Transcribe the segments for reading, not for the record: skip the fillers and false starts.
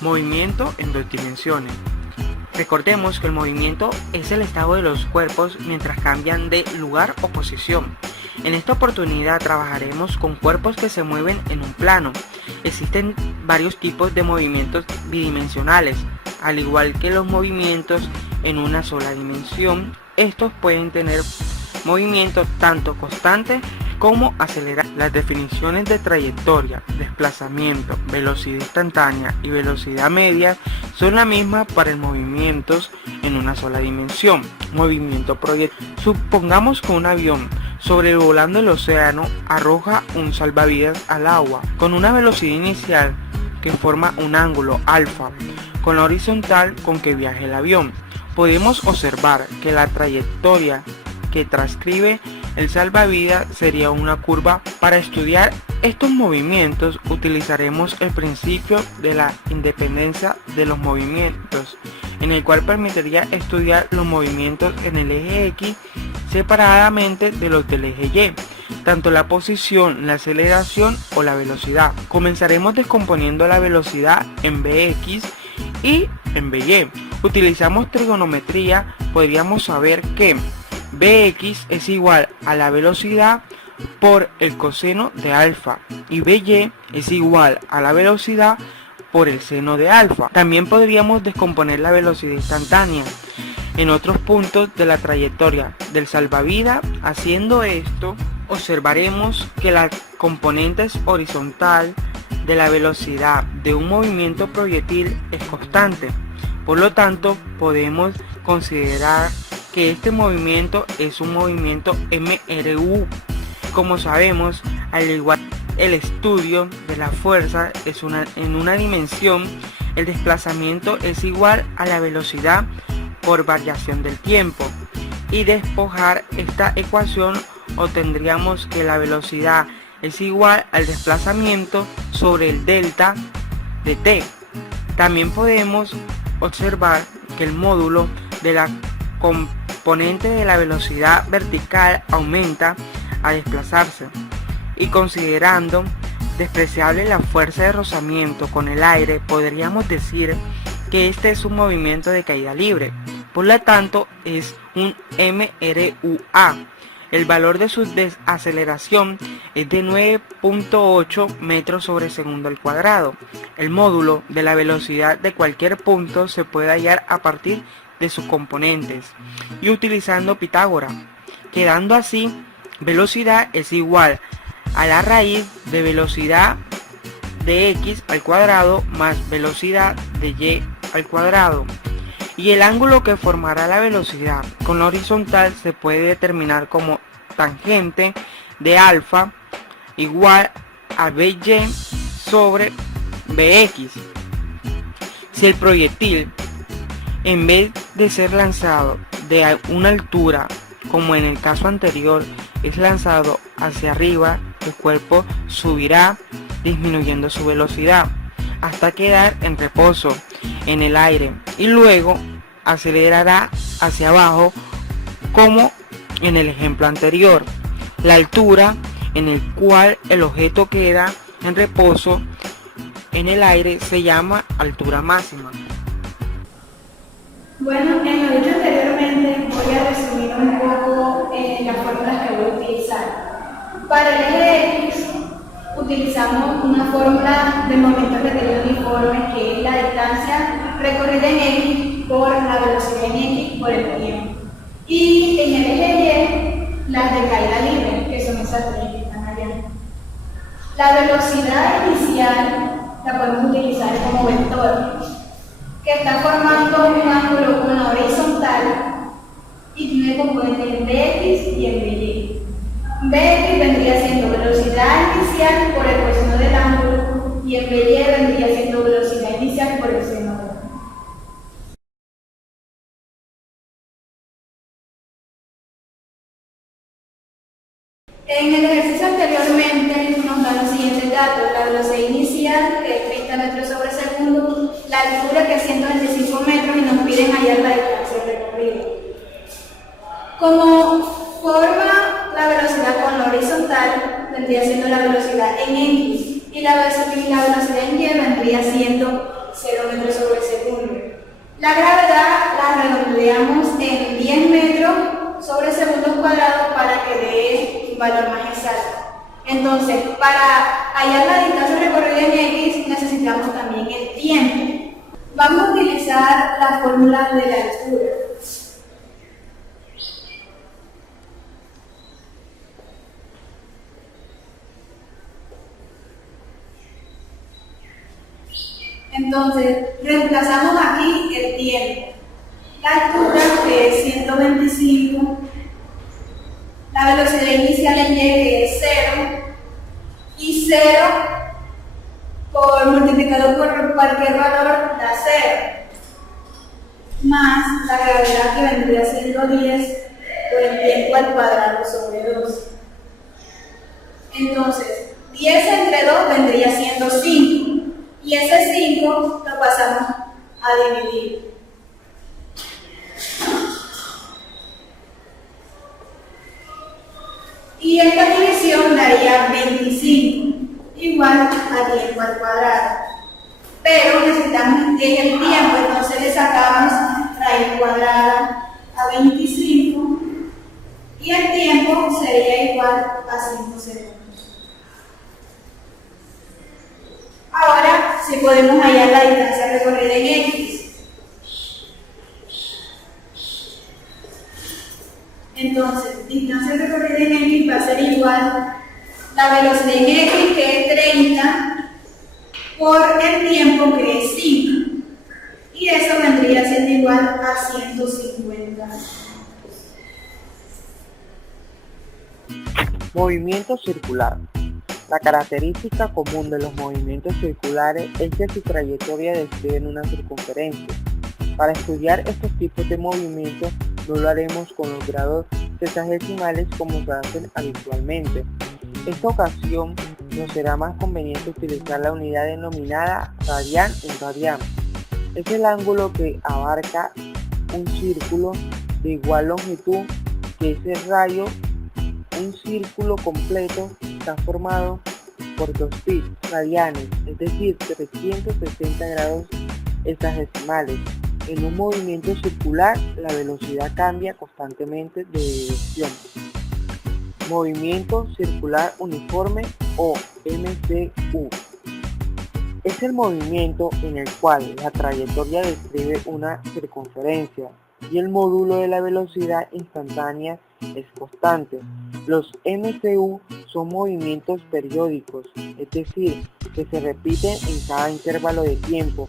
Movimiento en dos dimensiones. Recordemos que el movimiento es el estado de los cuerpos mientras cambian de lugar o posición. En esta oportunidad trabajaremos con cuerpos que se mueven en un plano. Existen varios tipos de movimientos bidimensionales, al igual que los movimientos en una sola dimensión. Estos pueden tener movimientos tanto constantes como acelerados. Las definiciones de trayectoria, desplazamiento, velocidad instantánea y velocidad media son las mismas para el movimientos en una sola dimensión. Movimiento proyectil. Supongamos que un avión sobrevolando el océano arroja un salvavidas al agua con una velocidad inicial que forma un ángulo alfa con la horizontal con que viaja el avión. Podemos observar que la trayectoria que transcribe el salvavidas sería una curva. Para estudiar estos movimientos utilizaremos el principio de la independencia de los movimientos, en el cual permitiría estudiar los movimientos en el eje X separadamente de los del eje Y, tanto la posición, la aceleración o la velocidad. Comenzaremos descomponiendo la velocidad en Bx y en By. Utilizamos trigonometría, podríamos saber que Bx es igual a la velocidad por el coseno de alfa y By es igual a la velocidad por el seno de alfa. También podríamos descomponer la velocidad instantánea en otros puntos de la trayectoria del salvavidas. Haciendo esto, observaremos que la componente horizontal de la velocidad de un movimiento proyectil es constante. Por lo tanto, podemos considerar que este movimiento es un movimiento MRU. Como sabemos, al igual que el estudio de la fuerza en una dimensión, el desplazamiento es igual a la velocidad por variación del tiempo. Y despojar esta ecuación obtendríamos que la velocidad es igual al desplazamiento sobre el delta de t. También podemos observar que el módulo de la componente de la velocidad vertical aumenta a desplazarse, y considerando despreciable la fuerza de rozamiento con el aire, podríamos decir que este es un movimiento de caída libre. Por lo tanto, es un MRUA. El valor de su desaceleración es de 9.8 metros sobre segundo al cuadrado. El módulo de la velocidad de cualquier punto se puede hallar a partir de sus componentes y utilizando Pitágoras, quedando así: velocidad es igual a la raíz de velocidad de x al cuadrado más velocidad de y al cuadrado. Y el ángulo que formará la velocidad con la horizontal se puede determinar como tangente de alfa igual a By sobre Bx. Si el proyectil, en vez de ser lanzado de una altura como en el caso anterior, es lanzado hacia arriba, el cuerpo subirá disminuyendo su velocidad hasta quedar en reposo en el aire y luego acelerará hacia abajo como en el ejemplo anterior. La altura en el cual el objeto queda en reposo en el aire se llama altura máxima. Bueno, en lo dicho anteriormente voy a resumir un poco las fórmulas que voy a utilizar. Para el eje X utilizamos una fórmula de momento retenido uniforme, que es la distancia recorrida en X por la velocidad en X por el tiempo. Y en el eje Y, las de caída libre, que son esas tres que están allá. La velocidad inicial la podemos utilizar como vector, que está formando un ángulo con la horizontal y tiene componentes en Bx y en By. Bx vendría siendo velocidad inicial por el coseno del ángulo y en By vendría siendo velocidad inicial por el seno del ángulo. En el ejercicio anteriormente nos dan los siguientes datos: la velocidad inicial, que es 30 metros sobre segundo, la altura, que es 125 metros, y nos piden hallar la distancia recorrida. Como forma la velocidad con la vendría siendo la velocidad en X, y la velocidad en Y vendría siendo 0 metros/segundo. La gravedad la redondeamos en 10 metros/segundo cuadrado para que dé un valor más exacto. Entonces, para hallar la distancia recorrida en X, necesitamos también el tiempo. Vamos a utilizar la fórmula de la altura. Entonces, reemplazamos aquí el tiempo. La altura, que es 125, la velocidad inicial en Y, que es 0, y 0 multiplicado por cualquier valor da 0, más la gravedad, que vendría siendo 10, por el tiempo al cuadrado sobre 2. Entonces, 10 entre 2 vendría siendo 5. Y ese 5 lo pasamos a dividir. Y esta división daría 25, igual a tiempo al cuadrado. Pero necesitamos el tiempo, entonces le sacamos raíz cuadrada a 25 y el tiempo sería igual a 5 segundos. Ahora sí podemos hallar la distancia recorrida en X. Entonces, distancia recorrida en X va a ser igual la velocidad en X, que es 30, por el tiempo, que es 5. Y eso vendría siendo igual a 150. Movimiento circular. La característica común de los movimientos circulares es que su trayectoria describe en una circunferencia. Para estudiar estos tipos de movimientos no lo haremos con los grados sexagesimales como se hacen habitualmente. En esta ocasión nos será más conveniente utilizar la unidad denominada radian en radian. Es el ángulo que abarca un círculo de igual longitud que ese radio. Un círculo completo está formado por 2π radianes, es decir, 360 grados hexagesimales. En un movimiento circular, la velocidad cambia constantemente de dirección. Movimiento circular uniforme o MCU. Es el movimiento en el cual la trayectoria describe una circunferencia y el módulo de la velocidad instantánea es constante. Los MCU son movimientos periódicos, es decir, que se repiten en cada intervalo de tiempo.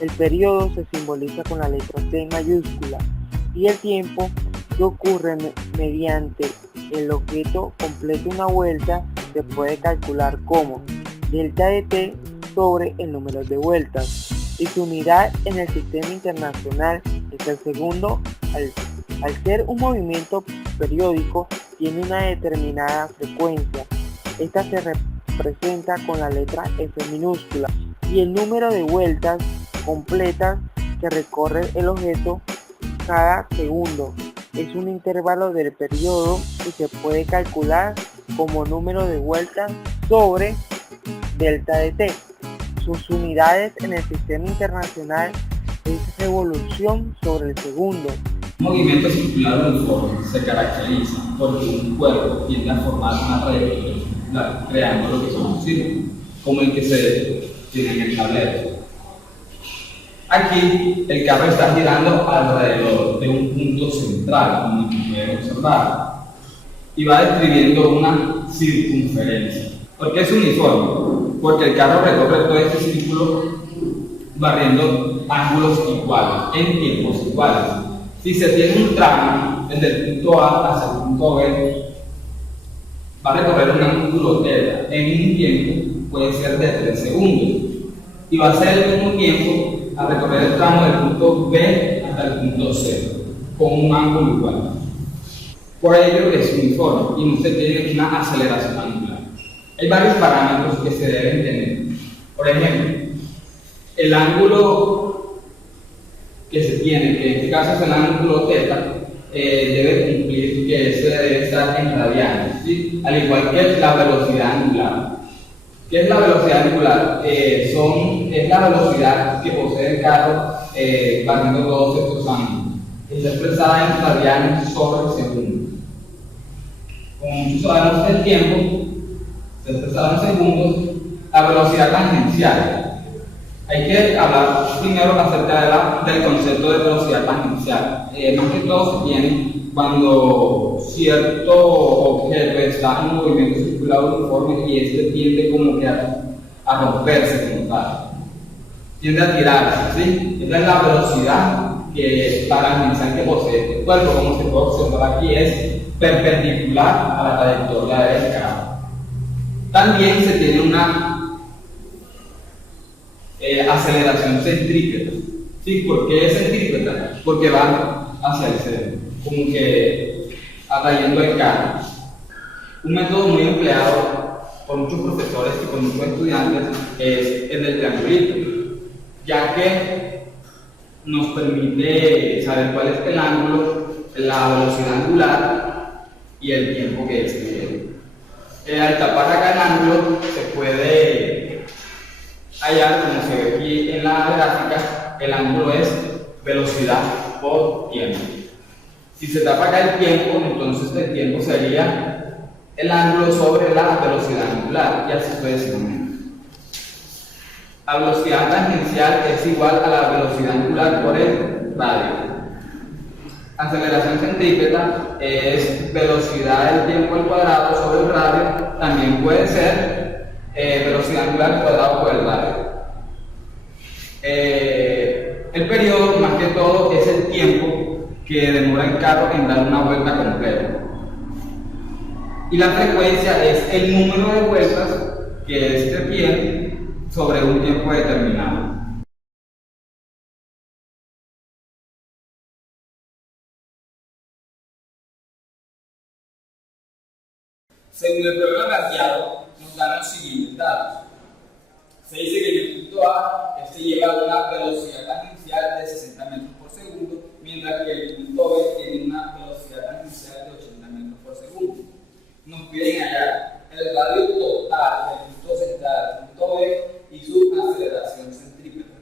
El periodo se simboliza con la letra T mayúscula y el tiempo que ocurre mediante el objeto completa una vuelta se puede calcular como delta de T sobre el número de vueltas y su unidad en el sistema internacional es el segundo. Al ser un movimiento periódico tiene una determinada frecuencia. Esta se representa con la letra F minúscula y el número de vueltas completas que recorre el objeto cada segundo. Es un intervalo del periodo y se puede calcular como número de vueltas sobre delta de T. Sus unidades en el sistema internacional es revolución sobre el segundo. Un movimiento circular uniforme se caracteriza porque un cuerpo tiende a formar una trayectoria circular, creando lo que son un círculo, como el que se tiene en el tablero. Aquí el carro está girando alrededor de un punto central, como pueden observar, y va describiendo una circunferencia. ¿Por qué es uniforme? Porque el carro recorre todo este círculo barriendo ángulos iguales, en tiempos iguales. Si se tiene un tramo desde el punto A hacia el punto B, va a recorrer un ángulo θ en un tiempo, puede ser de 3 segundos, y va a ser el mismo tiempo a recorrer el tramo del punto B hasta el punto C, con un ángulo igual. Por ello es uniforme y no se tiene una aceleración angular. Hay varios parámetros que se deben tener. Por ejemplo, el ángulo que se tiene, que en este caso es el ángulo θ, debe cumplir que ese debe estar en radianes, ¿sí? Al igual que la velocidad angular, ¿Qué es la velocidad angular? Es la velocidad que posee el carro batiendo todos estos ángulos. Está expresada en radianes sobre segundo. Como muchos sabemos el tiempo, se expresada en segundos. La velocidad tangencial. Hay que hablar primero acerca del concepto de velocidad tangencial. Más que todo se tiene cuando cierto objeto está en un movimiento circular uniforme y este tiende como que a romperse como tal. Tiende a tirarse, ¿sí? Esta es la velocidad tangencial que posee este cuerpo. Como se puede observar aquí, es perpendicular a la trayectoria del carro. También se tiene una aceleración centrípeta. ¿Sí? ¿Por qué es centrípeta? Porque va hacia el centro, como que atrayendo el carro. Un método muy empleado por muchos profesores y por muchos estudiantes es el del triangulito, ya que nos permite saber cuál es el ángulo, la velocidad angular y el tiempo que este tiene. Al tapar acá el ángulo se puede hallar, como se ve aquí en la gráfica, el ángulo es velocidad por tiempo. Si se tapa acá el tiempo, entonces el tiempo sería el ángulo sobre la velocidad angular, y así sucesivamente. La velocidad tangencial es igual a la velocidad angular por el radio. Aceleración centrípeta es velocidad del tiempo al cuadrado sobre el radio. También puede ser velocidad angular al cuadrado por el radio. El periodo, más que todo, es el tiempo que demora el carro en dar una vuelta completa. Y la frecuencia es el número de vueltas que este tiene sobre un tiempo determinado. Según el problema planteado, nos dan los siguientes datos. Se dice que en el punto A, este lleva una velocidad tangencial de 60 metros por segundo, mientras que el punto B tiene una velocidad tangencial de 80 metros por segundo. Nos piden hallar el radio total del punto central al punto B y su aceleración centrípeta.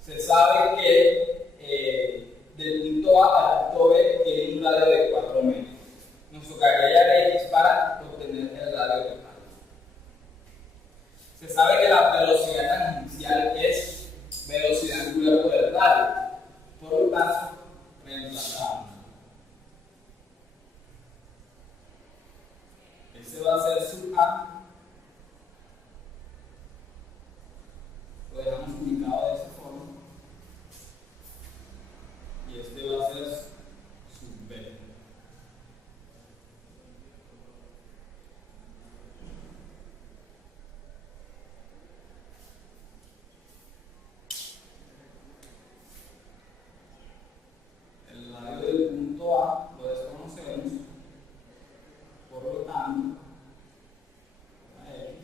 Se sabe que del punto A al punto B tiene un radio de 4 metros. Nos tocaría hallar X para obtener el radio total. Se sabe que la velocidad tangencial es velocidad angular por el radio. Por lo tanto, reemplazamos. Ese va a ser sub A. Lo dejamos indicado de esa forma. Y este va a ser sub B. El radio del punto A lo desconocemos, por lo tanto, a X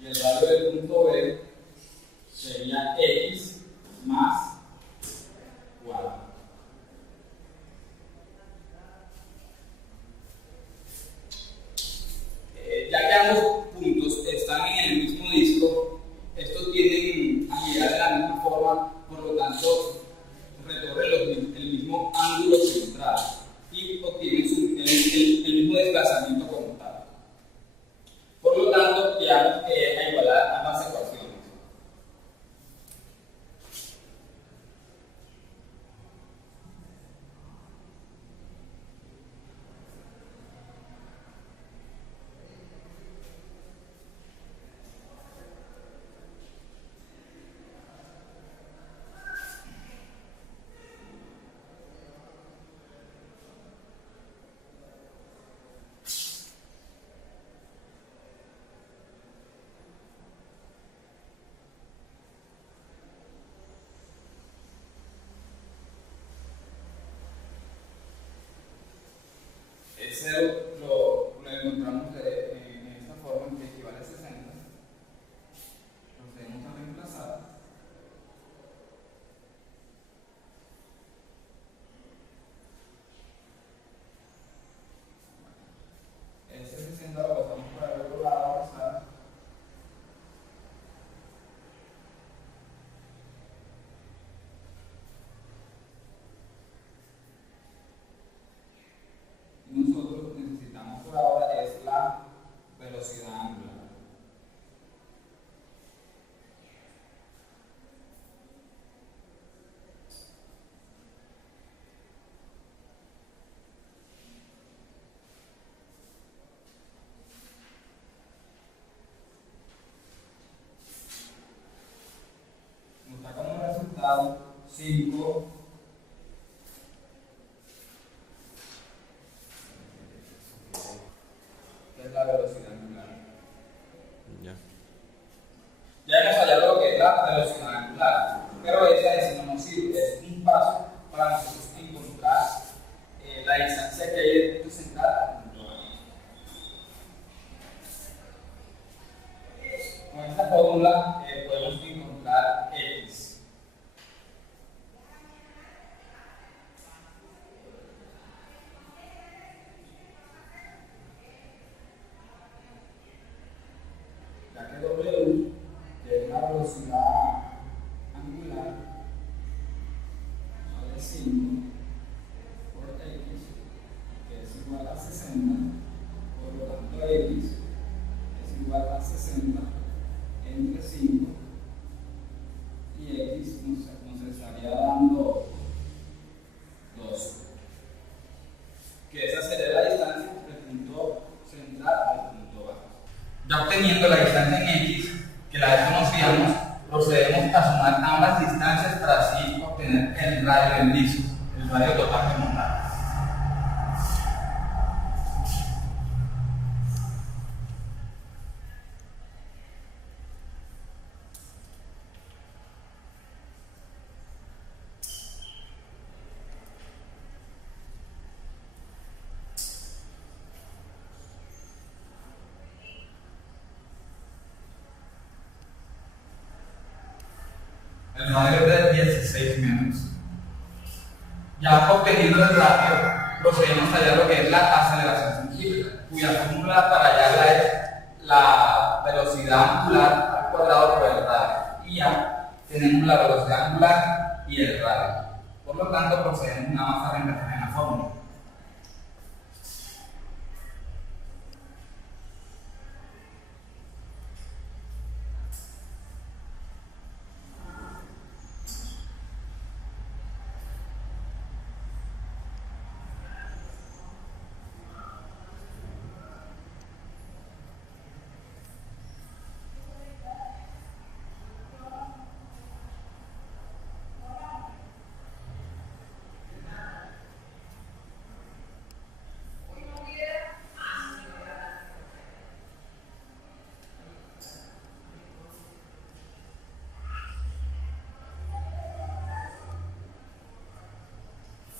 y el radio del punto B sería X más 4. Ya que ambos puntos están en el mismo disco, estos tienden a girar de la misma forma, por lo tanto recorren el mismo ángulo central y obtienen el mismo desplazamiento como tal. Por lo tanto, ya a igualar ambas ecuaciones. Ese lo encontramos en esta forma, que equivale a 60. Procedemos a reemplazar. grado, 5, que es la velocidad angular. Ya. Ya hemos hallado lo que es la velocidad angular, pero esa es, no nos sirve, es un paso para nosotros encontrar la distancia que hay del punto central al punto A. Con esta fórmula podemos encontrar X. Ya que W, que es la velocidad angular, vale 5 por X, que es igual a 60, por lo tanto X es igual a 60 entre 5, y X nos estaría dando 2, que esa sería la distancia del punto central al punto A. Ya obteniendo la distancia en X, que la desconocíamos, procedemos a sumar ambas distancias para así obtener el radio del disco, el radio total que montamos. El radio es de 16 metros. Ya obteniendo el radio, procedemos a hallar lo que es la aceleración centrípeta, cuya fórmula para hallarla es la velocidad angular al cuadrado por el radio. Y ya tenemos la velocidad angular y el radio. Por lo tanto, procedemos nada más a reemplazar en la fórmula.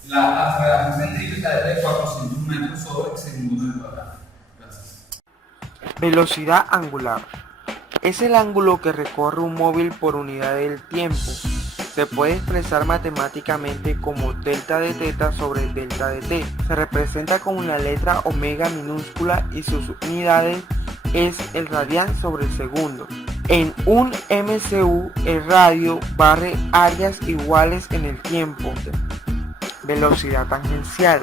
La aceleración centrípeta es de 400 metros sobre segundo al cuadrado. Gracias. Velocidad angular. Es el ángulo que recorre un móvil por unidad del tiempo. Se puede expresar matemáticamente como delta de θ sobre delta de t. Se representa con la letra omega minúscula y sus unidades es el radian sobre el segundo. En un MCU, el radio barre áreas iguales en el tiempo. Velocidad tangencial.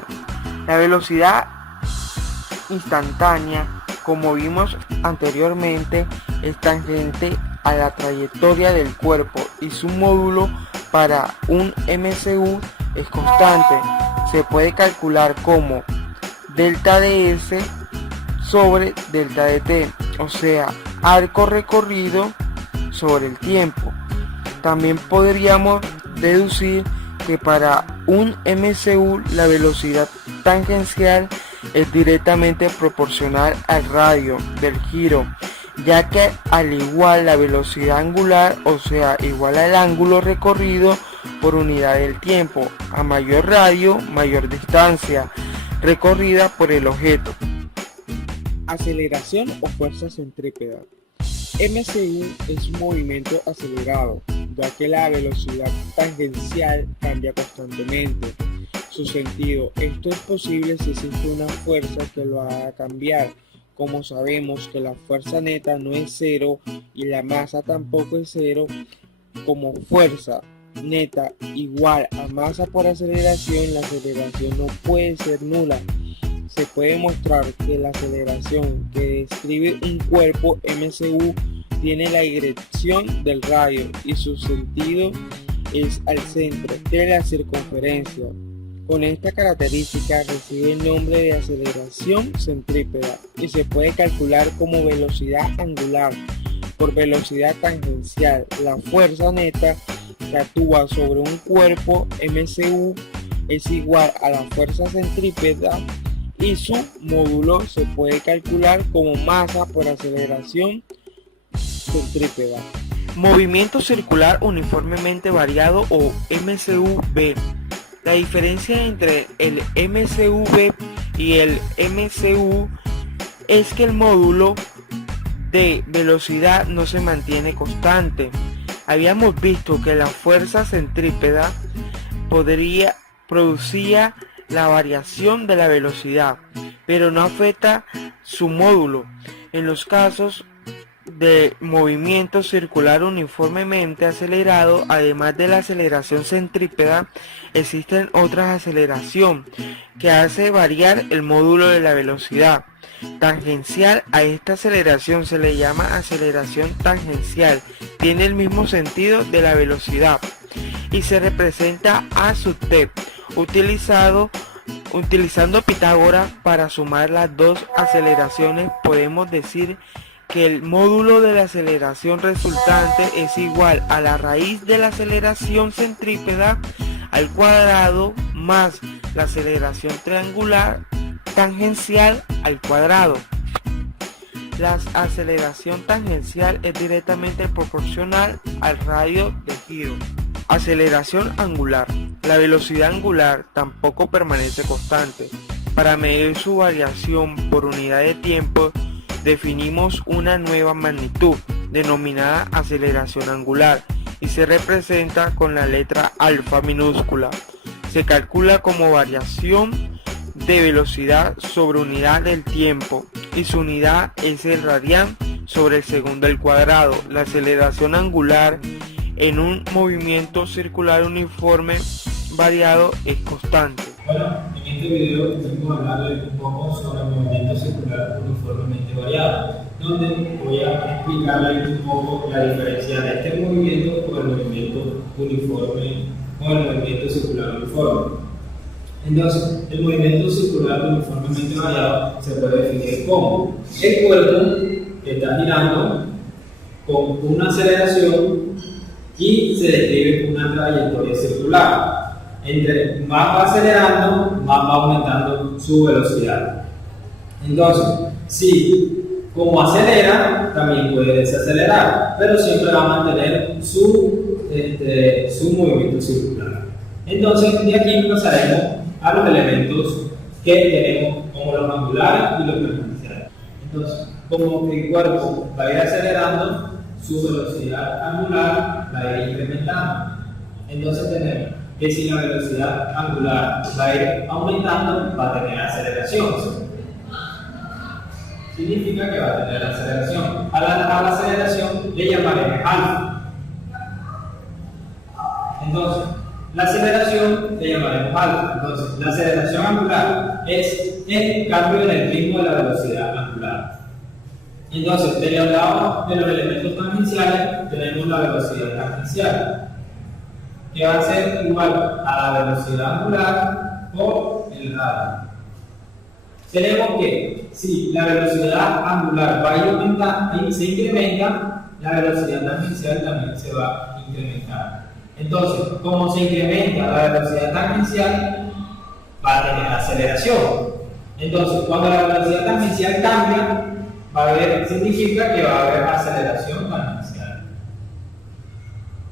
La velocidad instantánea, como vimos anteriormente, es tangente a la trayectoria del cuerpo y su módulo para un MCU es constante. Se puede calcular como delta de S sobre delta de t, o sea, arco recorrido sobre el tiempo. También podríamos deducir que para un MCU la velocidad tangencial es directamente proporcional al radio del giro, ya que al igual la velocidad angular, o sea, igual al ángulo recorrido por unidad del tiempo, a mayor radio, mayor distancia recorrida por el objeto. Aceleración o fuerza centrípeta. MCU es un movimiento acelerado, ya que la velocidad tangencial cambia constantemente su sentido. Esto es posible si existe una fuerza que lo haga cambiar. Como sabemos que la fuerza neta no es cero y la masa tampoco es cero, como fuerza neta igual a masa por aceleración, la aceleración no puede ser nula. Se puede mostrar que la aceleración que describe un cuerpo MCU tiene la dirección del radio y su sentido es al centro de la circunferencia. Con esta característica recibe el nombre de aceleración centrípeta y se puede calcular como velocidad angular por velocidad tangencial. La fuerza neta que actúa sobre un cuerpo MCU es igual a la fuerza centrípeta y su módulo se puede calcular como masa por aceleración centrípeta. Movimiento circular uniformemente variado o MCUV. La diferencia entre el MCUV y el MCU es que el módulo de velocidad no se mantiene constante. Habíamos visto que la fuerza centrípeta producía la variación de la velocidad, pero no afecta su módulo. En los casos de movimiento circular uniformemente acelerado, además de la aceleración centrípeta, existen otras aceleración que hace variar el módulo de la velocidad. Tangencial a esta aceleración se le llama aceleración tangencial. Tiene el mismo sentido de la velocidad y se representa A sub t, utilizando Pitágoras para sumar las dos aceleraciones. Podemos decir que el módulo de la aceleración resultante es igual a la raíz de la aceleración centrípeta al cuadrado más la aceleración triangular tangencial al cuadrado. La aceleración tangencial es directamente proporcional al radio de giro. Aceleración angular. La velocidad angular tampoco permanece constante. Para medir su variación por unidad de tiempo, definimos una nueva magnitud, denominada aceleración angular, y se representa con la letra alfa minúscula. Se calcula como variación de velocidad sobre unidad del tiempo, y su unidad es el radián sobre el segundo al cuadrado. La aceleración angular en un movimiento circular uniforme variado es constante. Bueno, en este video vengo a hablarles un poco sobre el movimiento circular uniformemente variado, donde voy a explicarles un poco la diferencia de este movimiento con el movimiento uniforme, con el movimiento circular uniforme. Entonces, el movimiento circular uniformemente variado se puede definir como el cuerpo que está girando con una aceleración y se describe una trayectoria circular. Entre más va acelerando, más va aumentando su velocidad. Entonces, si como acelera, también puede desacelerar, pero siempre va a mantener su movimiento circular. Entonces, de aquí pasaremos a los elementos que tenemos como los angulares y los perpendicular. Entonces, como el cuerpo va a ir acelerando, su velocidad angular va a ir incrementando. Entonces tenemos que si la velocidad angular va a ir aumentando, va a tener aceleración. Significa que va a tener aceleración. A la aceleración le llamaremos alfa. Entonces, la aceleración le llamaremos alfa. Entonces, la aceleración angular es el cambio en el ritmo de la velocidad angular. Entonces, del lado de los elementos tangenciales, tenemos la velocidad tangencial, que va a ser igual a la velocidad angular por el radio. Tenemos que, si la velocidad angular va a aumentar y se incrementa, la velocidad tangencial también se va a incrementar. Entonces, como se incrementa la velocidad tangencial, va a tener aceleración. Entonces, cuando la velocidad tangencial cambia, significa que va a haber aceleración tangencial.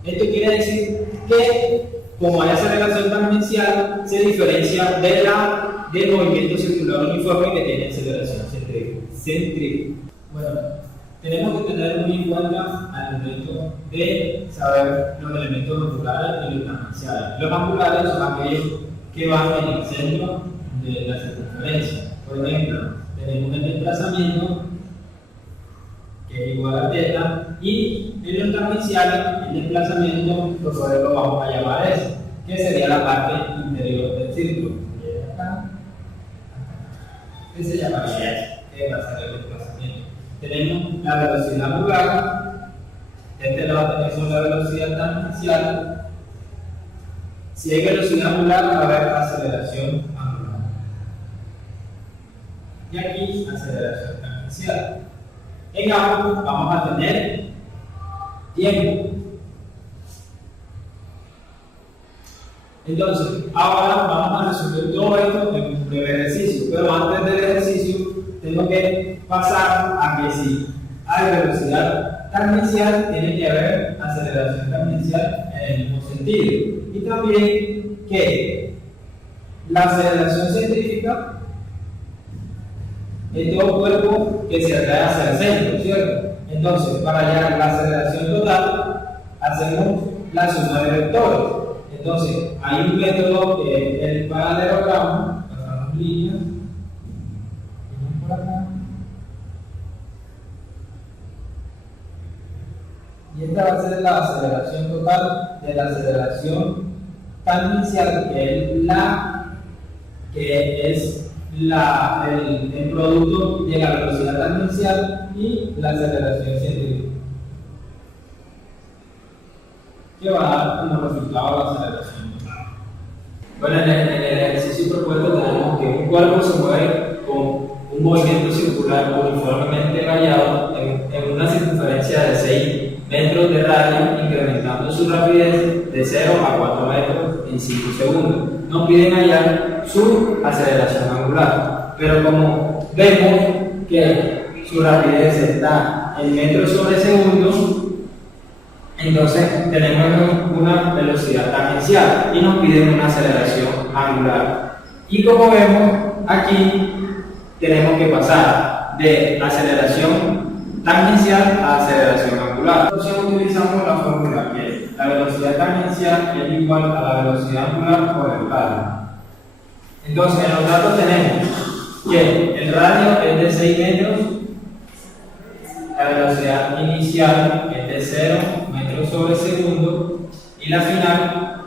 Esto quiere decir que, como hay aceleración tangencial, se diferencia del movimiento circular uniforme que tiene aceleración centrífuga. Bueno, tenemos que tener muy en cuenta al momento de saber los elementos angulares y los tangenciales. Los angulares son aquellos que van en el centro de la circunferencia. Por ejemplo, tenemos el desplazamiento, que es igual a θ, y en los tangenciales, el desplazamiento, nosotros lo vamos a llamar S, que sería la parte interior del círculo. Que se llamaría S, que va a ser el desplazamiento. Tenemos la velocidad angular, de este lado tenemos la velocidad tangencial. Si hay velocidad angular, va a haber aceleración angular. Y aquí, aceleración tangencial. En ambos vamos a tener tiempo. Entonces, ahora vamos a resolver todo esto en un breve ejercicio, pero antes del ejercicio tengo que pasar a que si hay velocidad tangencial, tiene que haber aceleración tangencial en el mismo sentido. Y también que la aceleración científica es todo cuerpo que se atrae hacia el centro, ¿cierto? Entonces, para hallar la aceleración total, hacemos la suma de vectores. Entonces, hay un método que es el paralelogramo, pasamos líneas, por acá. Y esta va a ser la aceleración total de la aceleración tangencial, que es el producto de la velocidad tangencial y la aceleración científica, que va a dar como resultado la aceleración total. Bueno, en el ejercicio propuesto tenemos que un cuerpo se mueve con un movimiento circular uniformemente variado en una circunferencia de 6 metros de radio, incrementando su rapidez de 0 a 4 metros en 5 segundos. Nos piden hallar su aceleración angular, pero como vemos que su rapidez está en metros sobre segundo, entonces tenemos una velocidad tangencial y nos piden una aceleración angular. Y como vemos aquí, tenemos que pasar de aceleración tangencial a aceleración angular. Entonces utilizamos la fórmula que la velocidad tangencial es igual a la velocidad angular por el radio. Entonces en los datos tenemos que el radio es de 6 metros, la velocidad inicial es de 0 metros sobre segundo y la final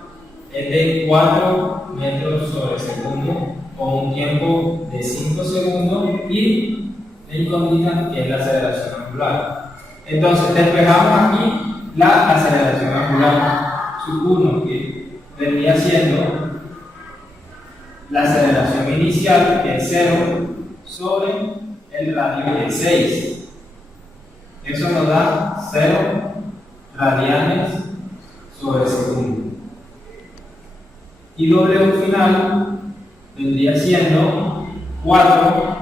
es de 4 metros sobre segundo con un tiempo de 5 segundos y la incógnita que es la aceleración angular. Entonces despejamos aquí la aceleración angular, su 1 que vendría siendo la aceleración inicial, que es 0 sobre el radio de 6. Eso nos da 0 radianes sobre segundo. Y W final vendría siendo 4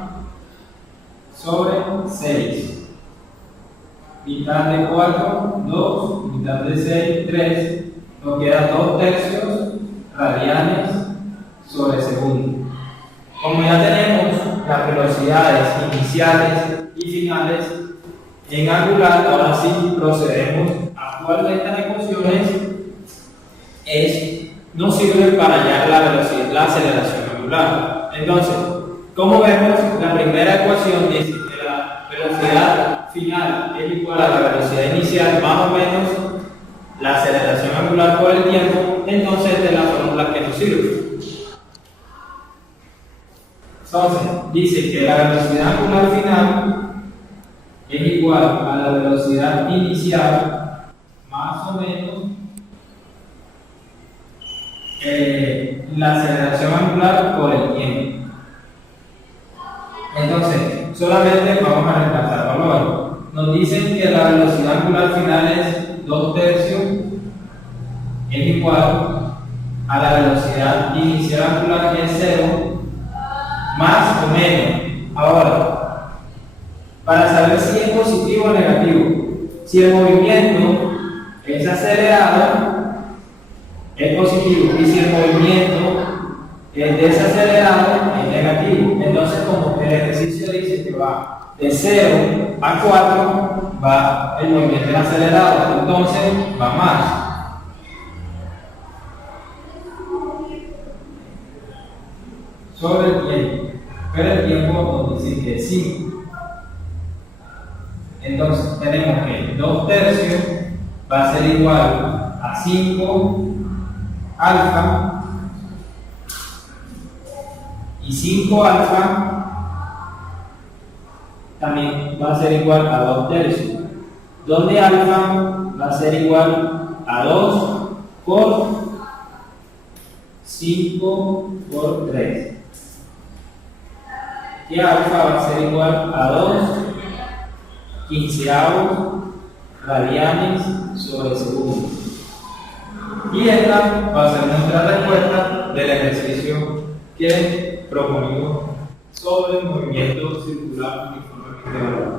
sobre 6. Mitad de 4, 2, mitad de 6, 3. Nos quedan 2 tercios radianes sobre segundo. Como ya tenemos las velocidades iniciales y finales en angular, ahora sí procedemos a cuál de estas ecuaciones nos sirve para hallar la aceleración angular. Entonces, como vemos, la primera ecuación dice que la velocidad final es igual a la velocidad inicial más o menos la aceleración angular por el tiempo. Entonces, esta es la fórmula que nos sirve. Entonces, dice que la velocidad angular final es igual a la velocidad inicial más o menos la aceleración angular por el tiempo. Entonces, solamente vamos a reemplazar valores. Nos dicen que la velocidad angular final es 2 tercios, es igual a la velocidad inicial angular, que es 0, más o menos. Ahora, para saber si es positivo o negativo, si el movimiento es acelerado, es positivo, y si el movimiento es desacelerado, es negativo. Entonces, como el ejercicio dice que va de 0 a 4, va el movimiento acelerado, entonces va más. Sobre el tiempo, pero el tiempo nos dice que es 5. Entonces tenemos que 2 tercios va a ser igual a 5 alfa, y 5 alfa también va a ser igual a 2 tercios, donde alfa va a ser igual a 2 por 5 por 3, y alfa va a ser igual a 2 quinceavos radianes sobre segundo. Y esta va a ser nuestra respuesta del ejercicio que propongo sobre el movimiento circular uniformemente evaluado.